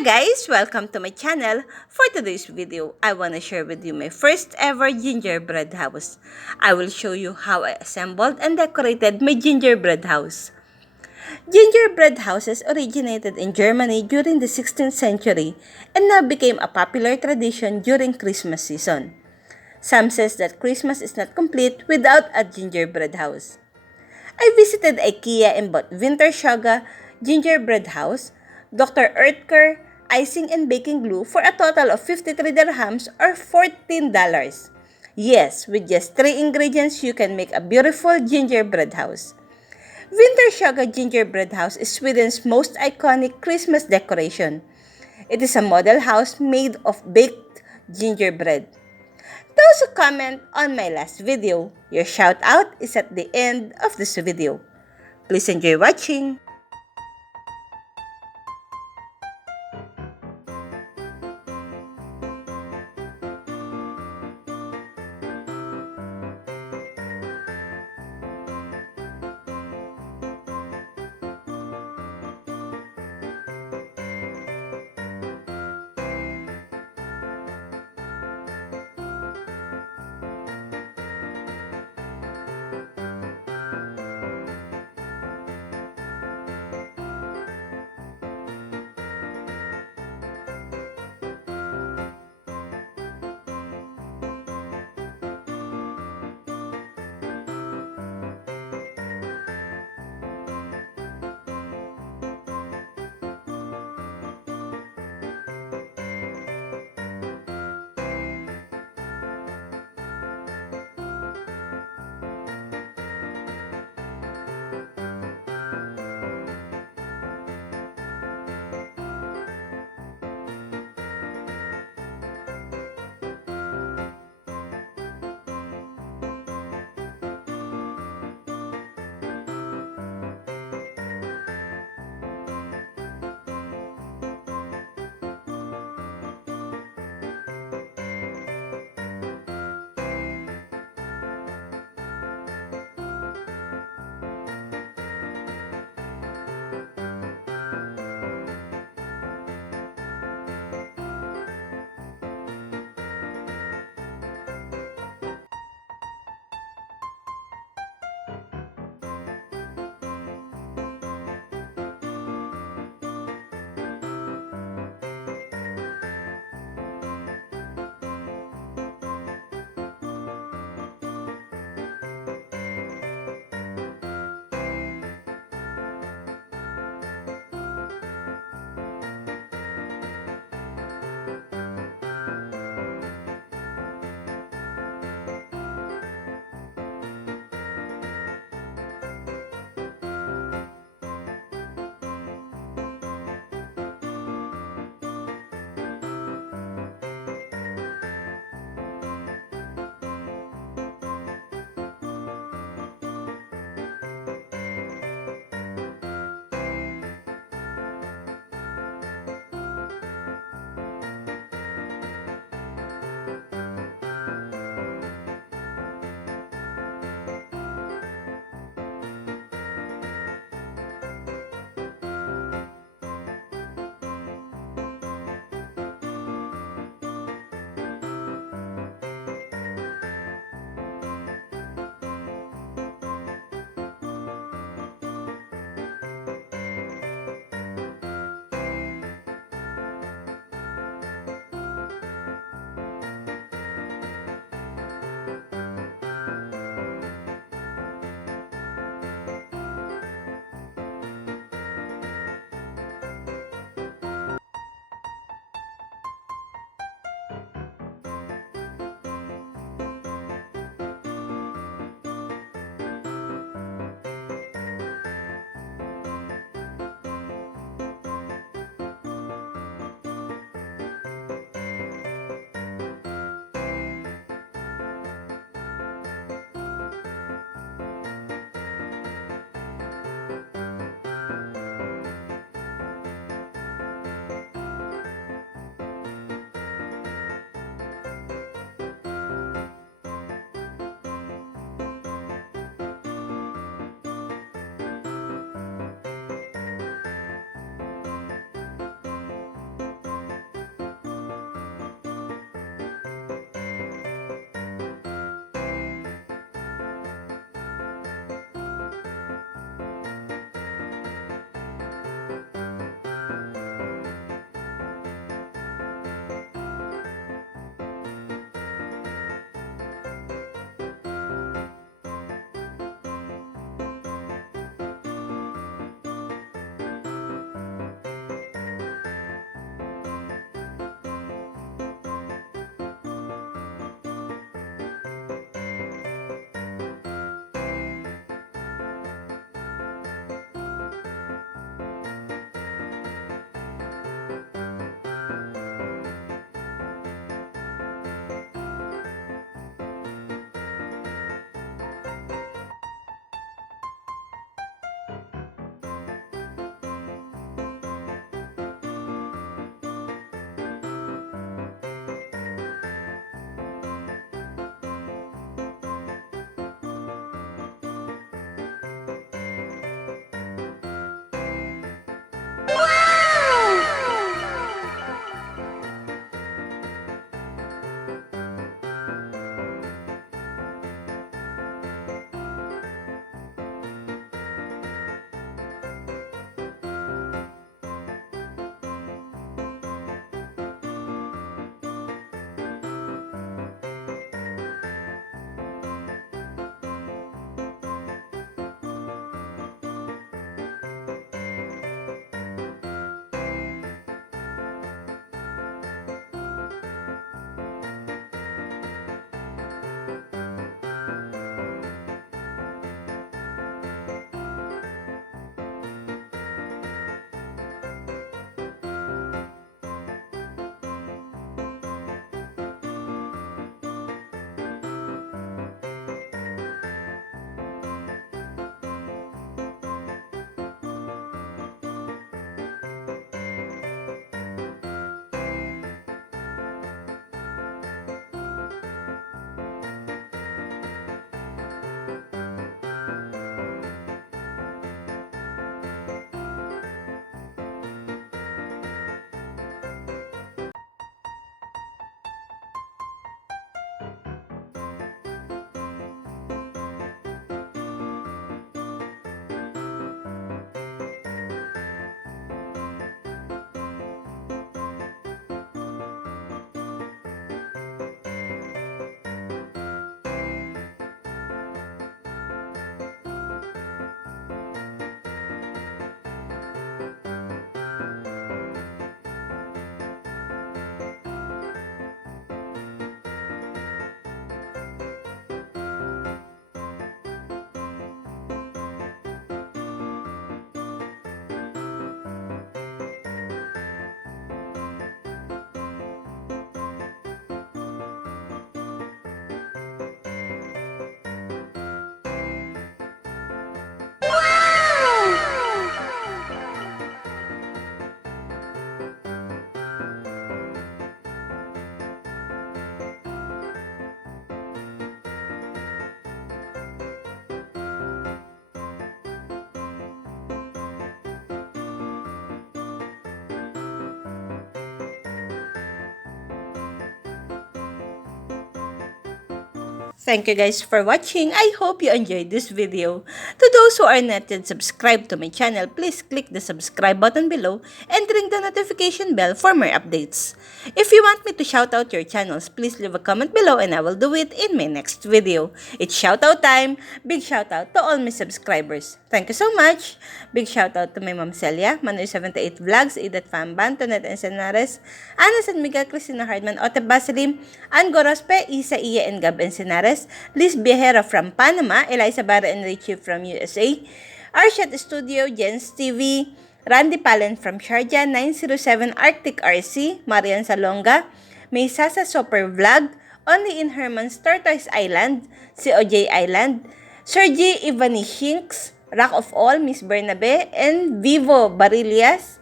Hi guys! Welcome to my channel. For today's video, I want to share with you my first ever gingerbread house. I will show you how I assembled and decorated my gingerbread house. Gingerbread houses originated in Germany during the 16th century and now became a popular tradition during Christmas season. Some says that Christmas is not complete without a gingerbread house. I visited IKEA and bought VINTERSAGA Gingerbread house, Dr. Oetker, icing and baking glue for a total of 53 dirhams or $14. Yes, with just 3 ingredients, you can make a beautiful gingerbread house. VINTERSAGA Gingerbread house is Sweden's most iconic Christmas decoration. It is a model house made of baked gingerbread. Those who comment on my last video, your shout out is at the end of this video. Please enjoy watching. Thank you guys for watching. I hope you enjoyed this video. To those who are not yet subscribed to my channel, please click the subscribe button below and ring the notification bell for more updates. If you want me to shout out your channels, please leave a comment below and I will do it in my next video. It's shout out time. Big shout out to all my subscribers. Thank you so much. Big shout out to my mom Celia, Manoy78 Vlogs, Edith Famban, Tonet Ensenares, Ana San Miguel, Cristina Hardman, Otep Basilim, Ann Gorospe, Isa Iya and Gab Ensenares, Liz Viejera from Panama, Eliza Barra and Richie from USA, Arshat Studio, Jens TV, Randy Palen from Sharjah, 907 Arctic RC, Marian Salonga, May Sasa Super Vlog, Only in Herman's Tortoise Island, COJ Island, Sergi Ivanishinks, Rock of All, Miss Bernabe, and Vivo Barillas,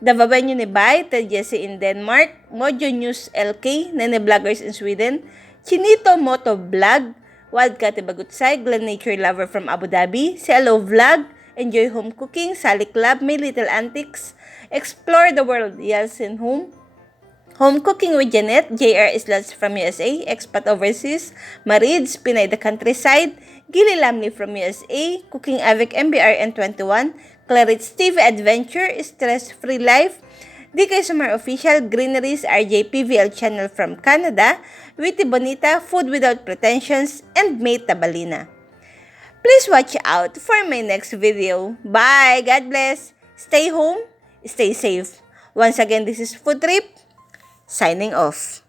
The Babenyo ni Bay, Ted Jesse in Denmark, Mojo News LK, Nene Vloggers in Sweden, Chinito Moto Vlog, Wildcat Bagutsay, Glen Nature Lover from Abu Dhabi, Cielo Vlog, Enjoy Home Cooking, Sally Club, My Little Antics, Explore the World, Yeltsin Home Cooking with Janet, JR Islas from USA, Expat Overseas, Marids, Pinay the Countryside, Gili Lamley from USA, Cooking Avec MBR N21, Clarit's TV Adventure, Stress Free Life, DK Summer Official, Greeneries, RJPVL Channel from Canada, Witty Bonita, Food Without Pretensions, and May Tabalina. Please watch out for my next video. Bye! God bless! Stay home, stay safe. Once again, this is Food Tryp, signing off.